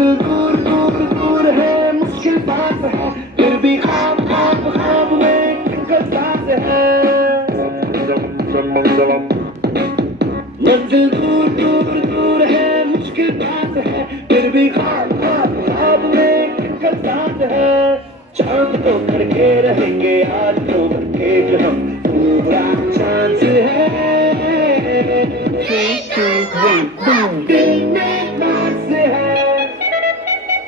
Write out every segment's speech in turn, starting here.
मंजिल दूर दूर दूर है, मुश्किल बात है, फिर भी ख्वाब ख्वाब ख्वाब में एक सांस है। मंजिल दूर दूर दूर है, मुश्किल बात है, फिर भी ख्वाब ख्वाब ख्वाब में एक सांस है। चांद तो करके रहेंगे आज तो एक हम, पूरा चांस है। दिल में बात है,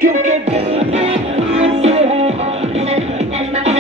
क्योंकि दिल में बात है, दिल में बात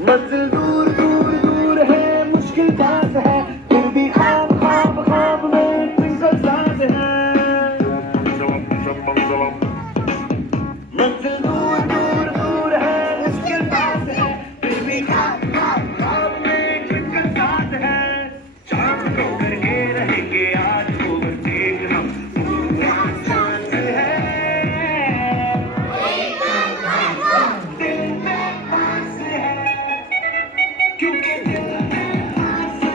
मंजिल दूर दूर दूर है, मुश्किल बात है, फिर भी ख्वाब ख्वाब ख्वाब में ट्विंकल सांस है। मंजिल दूर दूर दूर है, मुश्किल बात है, फिर भी ख्वाब ख्वाब ख्वाब में ट्विंकल सांस है। चांद को करके रहेंगे आज को एक हम, पूरा सांस है। दिल में बात है, क्योंकि दिल में बात है,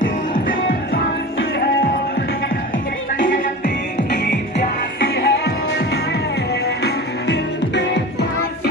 दिल में बात है, दिल की प्यास है, दिल में बात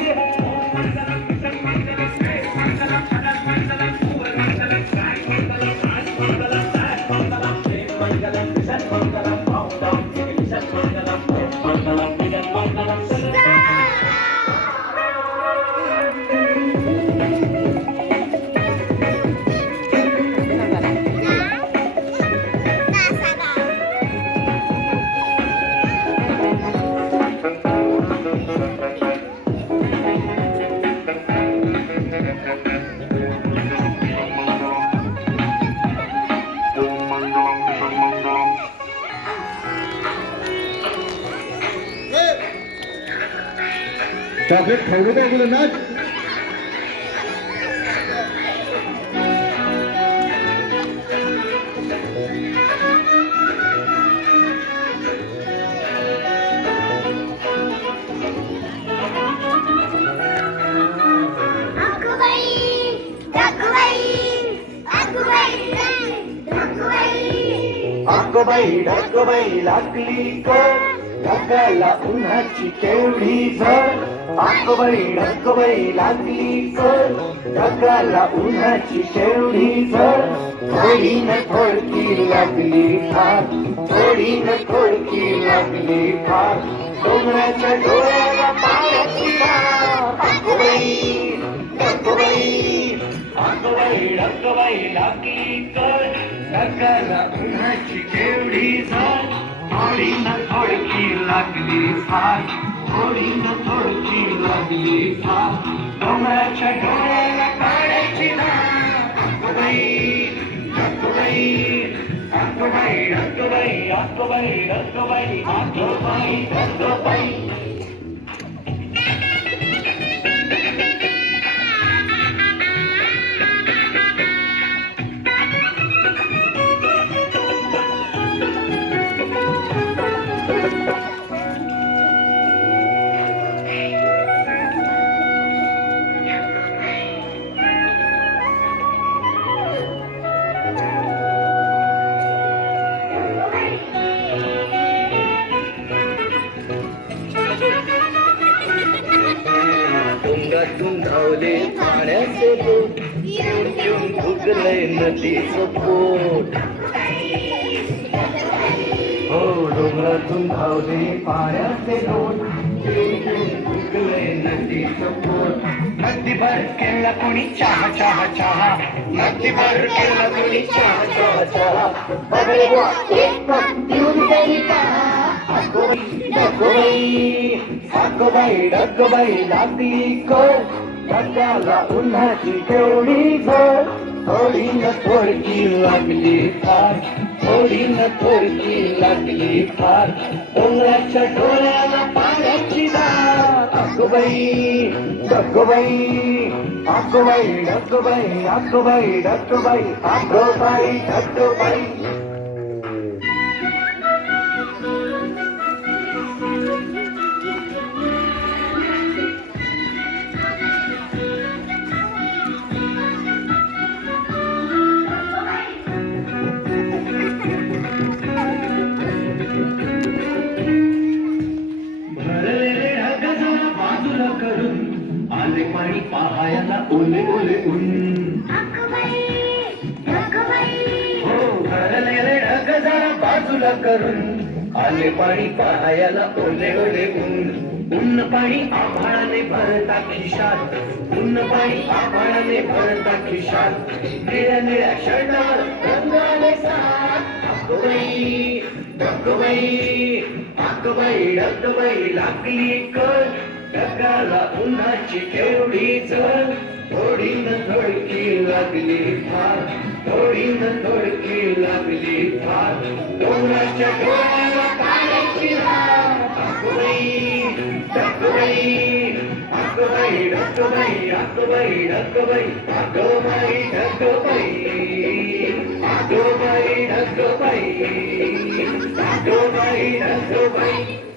चॉकलेट खाऊ नका मुलांना. ढगबाई लागली कर, ढगाला उन्हाची केवढी झळ. ढगबाई लागली कर, ढगाला उन्हाची केवढी झळ. थोडी न थोडकी लागली फार, थोडी न थोडकी लागली फार. डोंगराच्या डोळ्याला पाण्याची धार. ढगबाई लागली कर, ढगाला उन्हाची केवढी झळ. थोडी न थोडकी लागली फार, थोडी न थोडकी लागली फार. डोंगराच्या डोळ्याला पाण्याची धार. ढगबाई. डोंगरातून धावले पाण्याचे लोट, येऊन येऊन भूक विकलंय नदीचं पोट. हो डोंगरातून धावले पाण्याचे लोट, विकलंय नदीचं पोट. नदीभर केला कोणी चहा चहा चहा, नदीभर केला कोणी चहा चहा चहा. बघले बुवा एक कप पिऊन गेली का, अगोबाई डगोबाई लागली को, डगाला उन्हाची केवढी झळ. थोडी न थोडकी लागली फार, थोडी न थोडकी लागली फार. डोंगराच्या डोळ्याला पाण्याची धार. अगोबाई डगोबाई, अगोबाई डगोबाई, अगोबाई डगोबाई, अगोबाई डगोबाई. भरलेले ढग जरा बाजूला करून आले पाणी पाहायला ओले ओले ऊन. हो भरलेले ढग जरा बाजूला करून आले पाणी पाहायला ओले ओले ऊन. ऊन पाणी आभाळाने भरता खिशात, ऊन पाणी आभाळाने भरता खिशात. निळ्या निळ्या शर्टावर रंगाले सात. अगोबाई डगोबाई, अगोबाई डगोबाई लागली कळ. डगाला उन्हाची केवढी झळ. थोडी न थोडकी लागली फार, थोडी न थोडकी लागली फार. डोंगराच्या डोळ्याला पाण्याची धार. अगोबाई डगोबाई, अगोबाई डगोबाई, अगोबाई डगोबाई, अगोबाई डगोबाई, अगोबाई डगोबाई, अगोबाई डगोबाई.